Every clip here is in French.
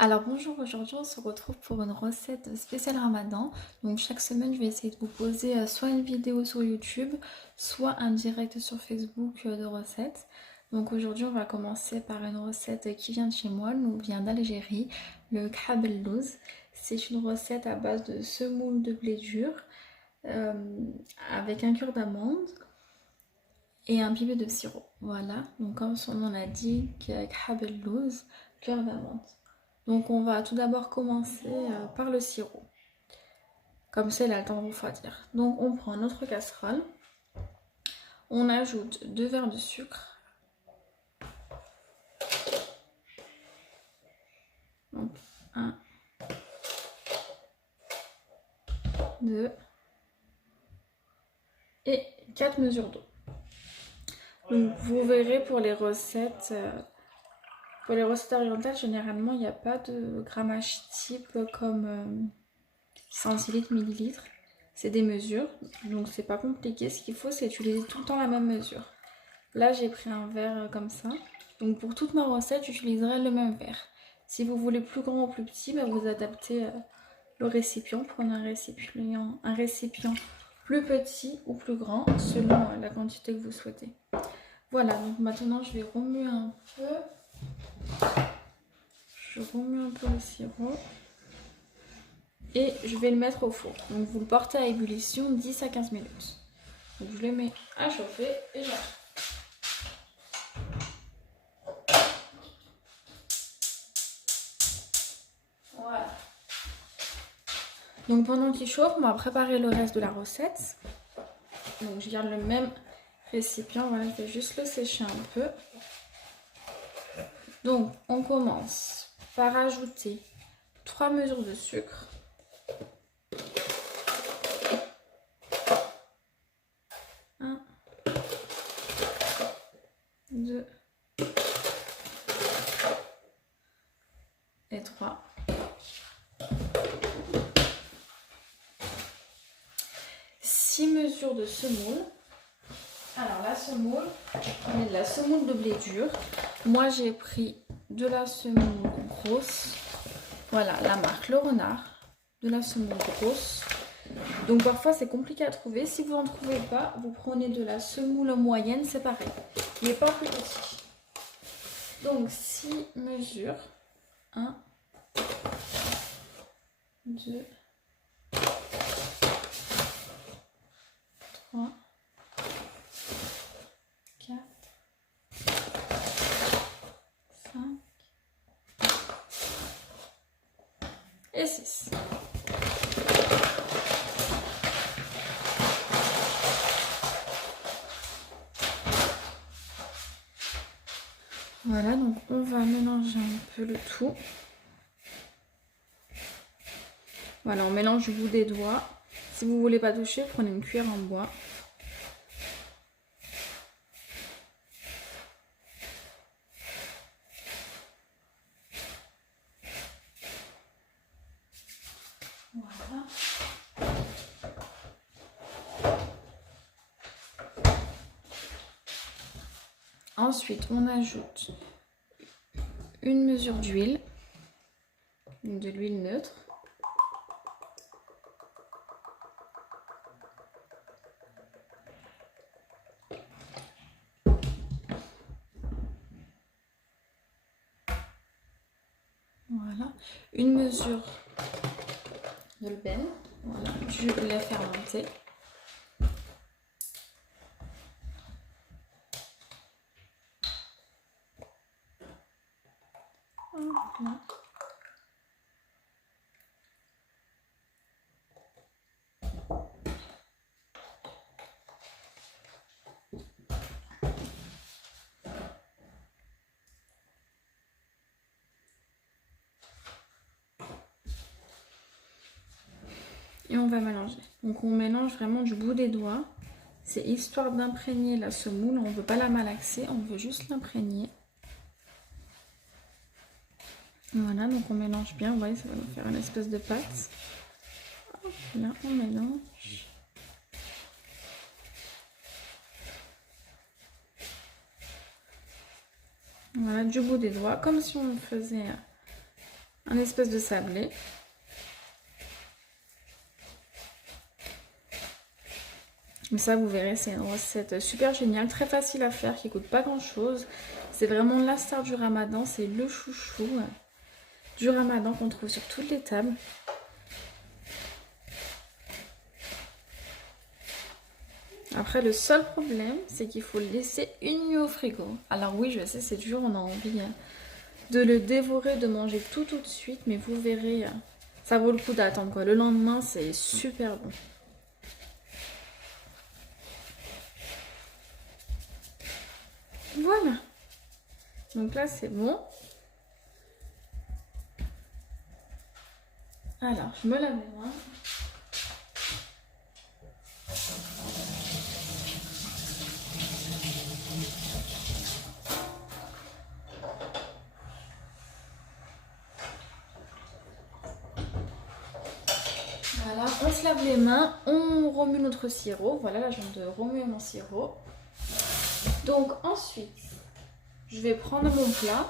Alors bonjour, aujourd'hui on se retrouve pour une recette spéciale Ramadan. Donc chaque semaine je vais essayer de vous poser soit une vidéo sur YouTube, soit un direct sur Facebook de recettes. Donc aujourd'hui on va commencer par une recette qui vient de chez moi, nous vient d'Algérie, le khab el-louz. C'est une recette à base de semoule de blé dur euh, avec un cœur d'amande et un pibé de sirop. Voilà, donc comme son nom l'indique, khab el-louz, cœur d'amande. Donc on va tout d'abord commencer par le sirop. Comme ça, il a le temps de refroidir. Donc on prend notre casserole. On ajoute 2 verres de sucre. Donc 1, 2 et 4 mesures d'eau. Donc vous verrez pour les recettes orientales, généralement il n'y a pas de grammage type comme centilitres, millilitres. C'est des mesures, donc c'est pas compliqué. Ce qu'il faut, c'est utiliser tout le temps la même mesure. Là, j'ai pris un verre comme ça. Donc pour toute ma recette, j'utiliserai le même verre. Si vous voulez plus grand ou plus petit, bah, vous adaptez le récipient. Prenez un récipient plus petit ou plus grand selon la quantité que vous souhaitez. Voilà, donc maintenant je vais remuer un peu. Je remue un peu le sirop. Et je vais le mettre au four. Donc vous le portez à ébullition 10 à 15 minutes. Donc je le mets à chauffer et j'arrête. Voilà. Donc pendant qu'il chauffe, on va préparer le reste de la recette. Donc je garde le même récipient, voilà, je vais juste le sécher un peu. Donc on commence par ajouter 3 mesures de sucre. Un, 2 et 3. 6 mesures de semoule. Alors la semoule, on est de la semoule de blé dur. Moi j'ai pris de la semoule grosse. Voilà, la marque Le Renard. De la semoule grosse. Donc parfois c'est compliqué à trouver. Si vous n'en trouvez pas, vous prenez de la semoule moyenne, c'est pareil. Il n'est pas plus petit. Donc 6 mesures. 1, 2, 3, 4, 5 et 6. Voilà, donc on va mélanger un peu le tout. Voilà, on mélange du bout des doigts. Si vous ne voulez pas toucher, prenez une cuillère en bois. Voilà. Ensuite, on ajoute une mesure d'huile, de l'huile neutre. Voilà, une mesure de l'ben, voilà, du lait fermenté. Voilà. Et on va mélanger. Donc on mélange vraiment du bout des doigts. C'est histoire d'imprégner la semoule. On ne veut pas la malaxer, on veut juste l'imprégner. Voilà, donc on mélange bien. Vous voyez, ça va nous faire une espèce de pâte. Hop, là, on mélange. Voilà, du bout des doigts, comme si on faisait un espèce de sablé. Mais ça, vous verrez, c'est une recette super géniale, très facile à faire, qui coûte pas grand chose. C'est vraiment la star du ramadan, c'est le chouchou du ramadan qu'on trouve sur toutes les tables. Après, le seul problème, c'est qu'il faut le laisser une nuit au frigo. Alors oui, je sais, c'est dur, on a envie de le dévorer, de manger tout de suite, mais vous verrez, ça vaut le coup d'attendre, quoi. Le lendemain, c'est super bon. Voilà. Donc là, c'est bon. Alors, je me lave les mains. Voilà, on se lave les mains, on remue notre sirop. Voilà, là je viens de remuer mon sirop. Donc ensuite, je vais prendre mon plat.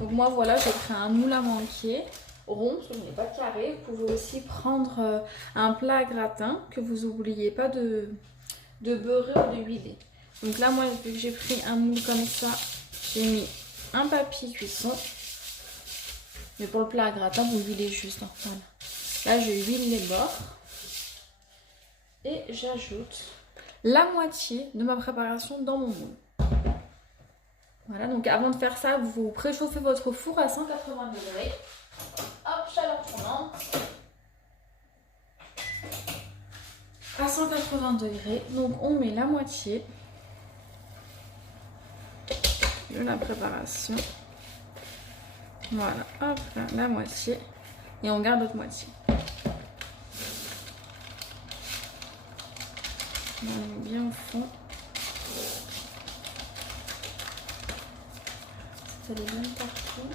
Donc moi voilà, j'ai pris un moule à manquer rond, parce que je n'ai pas de carré. Vous pouvez aussi prendre un plat à gratin, que vous n'oubliez pas de beurrer ou de huiler. Donc là, moi, vu que j'ai pris un moule comme ça, j'ai mis un papier cuisson. Mais pour le plat à gratin, vous huilez juste. Hein, voilà. Là, je huile les bords. Et j'ajoute la moitié de ma préparation dans mon moule. Voilà, donc avant de faire ça, vous préchauffez votre four à 180 degrés. Hop, chaleur tournante. À 180 degrés. Donc on met la moitié de la préparation. Voilà, hop, là, la moitié. Et on garde l'autre moitié. On met bien au fond. Ça les bien partout.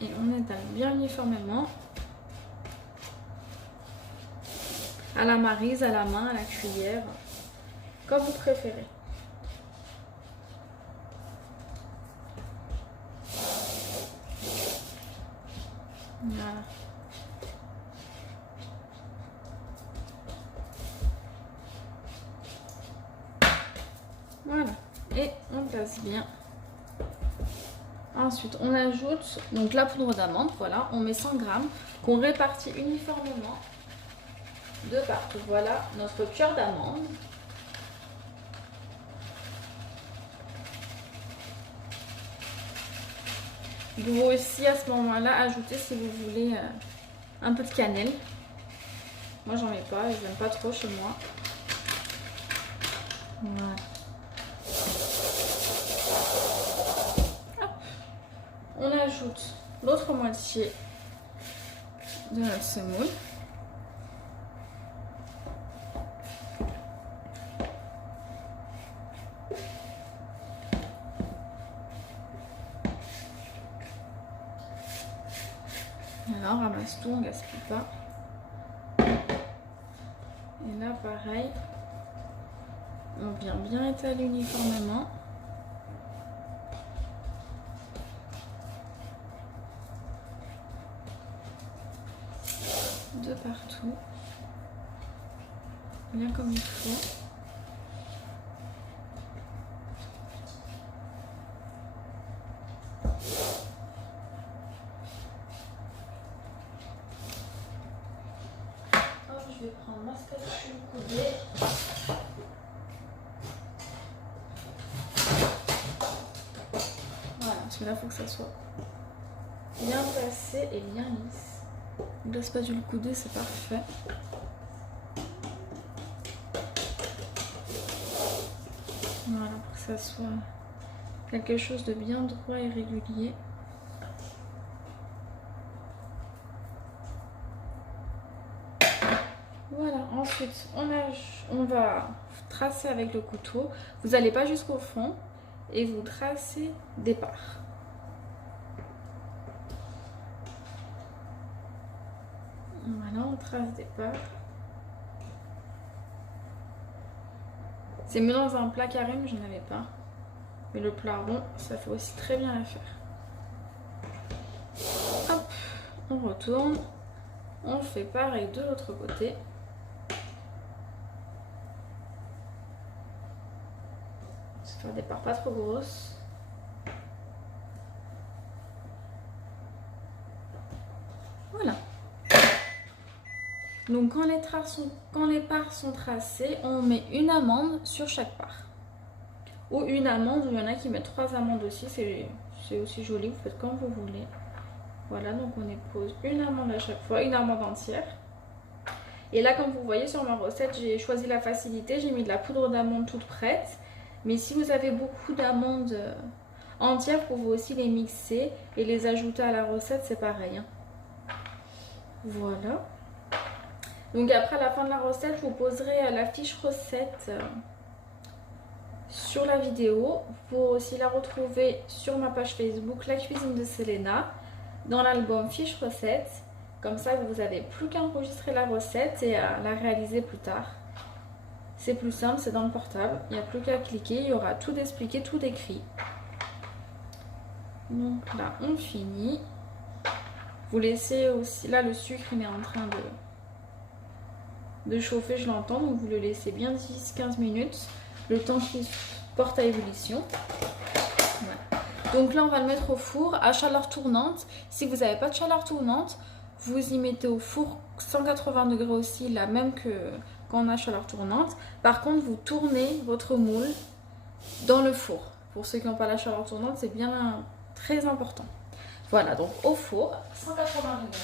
Et on étale bien uniformément. À la maryse, à la main, à la cuillère, comme vous préférez. Voilà. Voilà. Et on place bien. Ensuite, on ajoute donc la poudre d'amande. Voilà, on met 100 grammes qu'on répartit uniformément de partout. Voilà notre cœur d'amande. Vous pouvez aussi à ce moment-là ajouter, si vous voulez, un peu de cannelle. Moi j'en mets pas, je n'aime pas trop chez moi. Voilà. Hop. On ajoute l'autre moitié de notre semoule. Alors, on ramasse tout, on ne gaspille pas. Et là, pareil, on vient bien étaler uniformément. De partout. Bien comme il faut. Je vais prendre ma spatule coudée. Voilà, parce que là, il faut que ça soit bien placé et bien lisse. Donc la spatule coudée, c'est parfait. Voilà, pour que ça soit quelque chose de bien droit et régulier. Voilà, ensuite on va tracer avec le couteau. Vous n'allez pas jusqu'au fond et vous tracez des parts. Voilà, on trace des parts. C'est mieux dans un plat carré, mais je n'en avais pas. Mais le plat rond, ça fait aussi très bien l'affaire. Hop, on retourne. On fait pareil de l'autre côté. Se faire des parts pas trop grosses. Voilà. Donc quand les parts sont tracées, on met une amande sur chaque part. Ou une amande, ou il y en a qui mettent 3 amandes aussi, c'est aussi joli, vous faites comme vous voulez. Voilà, donc on pose une amande à chaque fois, une amande entière. Et là, comme vous voyez sur ma recette, j'ai choisi la facilité, j'ai mis de la poudre d'amande toute prête. Mais si vous avez beaucoup d'amandes entières, vous pouvez aussi les mixer et les ajouter à la recette, c'est pareil. Hein. Voilà. Donc après, à la fin de la recette, je vous poserai la fiche recette sur la vidéo. Vous pouvez aussi la retrouver sur ma page Facebook, La Cuisine de Selena, dans l'album fiche recette. Comme ça, vous n'avez plus qu'à enregistrer la recette et à la réaliser plus tard. C'est plus simple, c'est dans le portable. Il n'y a plus qu'à cliquer, il y aura tout expliqué, tout écrit. Donc là, on finit. Vous laissez aussi, là le sucre il est en train de chauffer, je l'entends, donc vous le laissez bien 10-15 minutes, le temps qu'il porte à ébullition. Voilà. Donc là on va le mettre au four à chaleur tournante. Si vous n'avez pas de chaleur tournante, vous y mettez au four 180 degrés aussi, la même que quand on a chaleur tournante. Par contre vous tournez votre moule dans le four. Pour ceux qui n'ont pas la chaleur tournante, c'est bien très important. Voilà, donc au four, 180 degrés.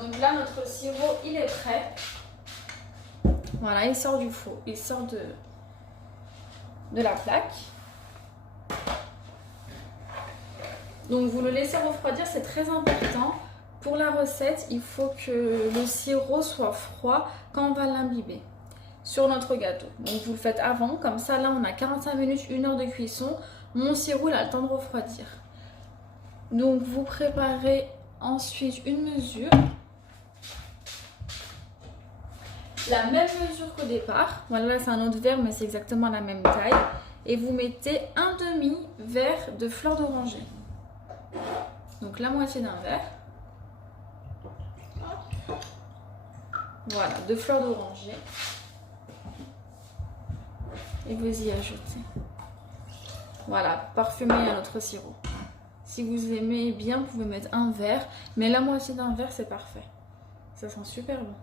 Donc là, notre sirop, il est prêt. Voilà, il sort du four, il sort de la plaque. Donc vous le laissez refroidir, c'est très important. Pour la recette, il faut que le sirop soit froid quand on va l'imbiber sur notre gâteau. Donc vous le faites avant, comme ça là on a 45 minutes, 1 heure de cuisson. Mon sirop il a le temps de refroidir. Donc vous préparez ensuite une mesure. La même mesure qu'au départ. Voilà, là c'est un autre verre mais c'est exactement la même taille. Et vous mettez un demi-verre de fleur d'oranger. Donc la moitié d'un verre. Voilà, 2 fleurs d'oranger. Et vous y ajoutez. Voilà, parfumé à notre sirop. Si vous aimez bien, vous pouvez mettre un verre. Mais la moitié d'un verre, c'est parfait. Ça sent super bon.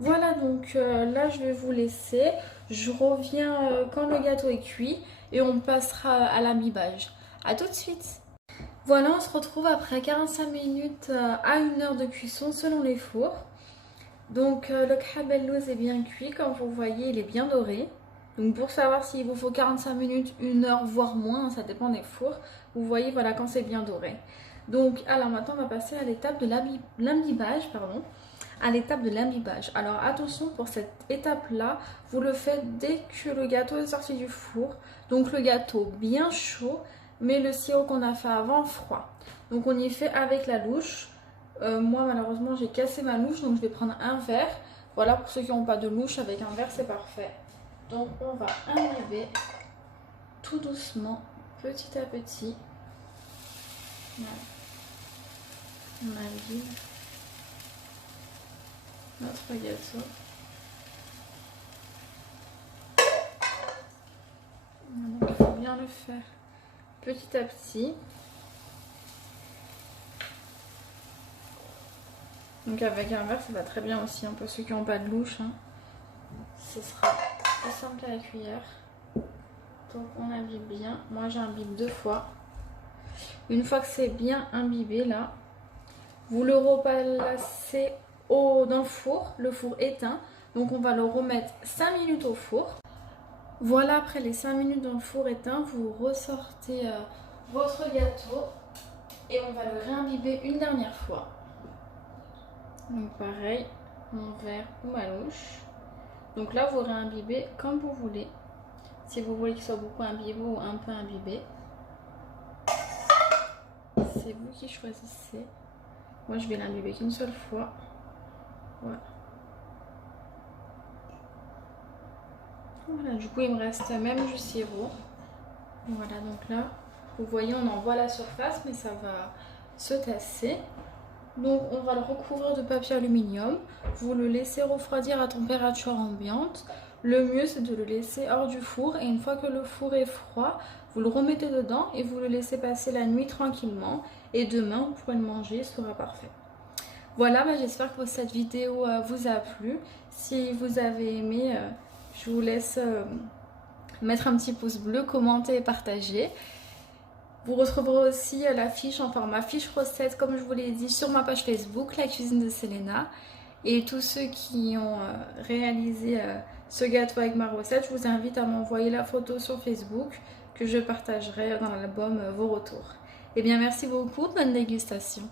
Voilà, donc là, je vais vous laisser. Je reviens quand le gâteau est cuit. Et on passera à l'imbibage. A tout de suite. Voilà, on se retrouve après 45 minutes à 1 heure de cuisson selon les fours. Donc le khabellouz est bien cuit, comme vous voyez il est bien doré. Donc pour savoir s'il vous faut 45 minutes, 1 heure voire moins, ça dépend des fours. Vous voyez voilà quand c'est bien doré. Donc alors maintenant on va passer à l'étape de l'imbibage, pardon. À l'étape de l'imbibage. Alors attention pour cette étape là, vous le faites dès que le gâteau est sorti du four. Donc le gâteau bien chaud, mais le sirop qu'on a fait avant froid. Donc on y fait avec la louche. Moi malheureusement j'ai cassé ma louche donc je vais prendre un verre. Voilà, pour ceux qui n'ont pas de louche, avec un verre c'est parfait. Donc on va imbiber tout doucement, petit à petit. Voilà. On imbibe notre gâteau. Donc il faut bien le faire petit à petit. Donc avec un verre ça va très bien aussi, hein, pour ceux qui n'ont pas de louche, hein. Ce sera plus simple à la cuillère. Donc on imbibe bien, moi j'imbibe 2 fois. Une fois que c'est bien imbibé là, vous le replacez dans le four, le four éteint. Donc on va le remettre 5 minutes au four. Voilà, après les 5 minutes dans le four éteint, vous ressortez votre gâteau. Et on va le réimbiber une dernière fois. Donc pareil, mon verre ou ma louche. Donc là, vous réimbibez comme vous voulez. Si vous voulez qu'il soit beaucoup imbibé ou un peu imbibé. C'est vous qui choisissez. Moi, je vais l'imbiber qu'une seule fois. Voilà. Voilà, du coup, il me reste même du sirop. Voilà, donc là, vous voyez, on en voit la surface, mais ça va se tasser. Donc, on va le recouvrir de papier aluminium. Vous le laissez refroidir à température ambiante. Le mieux, c'est de le laisser hors du four. Et une fois que le four est froid, vous le remettez dedans et vous le laissez passer la nuit tranquillement. Et demain, vous pourrez le manger, il sera parfait. Voilà, j'espère que cette vidéo vous a plu. Si vous avez aimé, je vous laisse mettre un petit pouce bleu, commenter et partager. Vous retrouverez aussi la fiche en format fiche recette, comme je vous l'ai dit, sur ma page Facebook, La Cuisine de Selena. Et tous ceux qui ont réalisé ce gâteau avec ma recette, je vous invite à m'envoyer la photo sur Facebook que je partagerai dans l'album Vos Retours. Et bien merci beaucoup, bonne dégustation.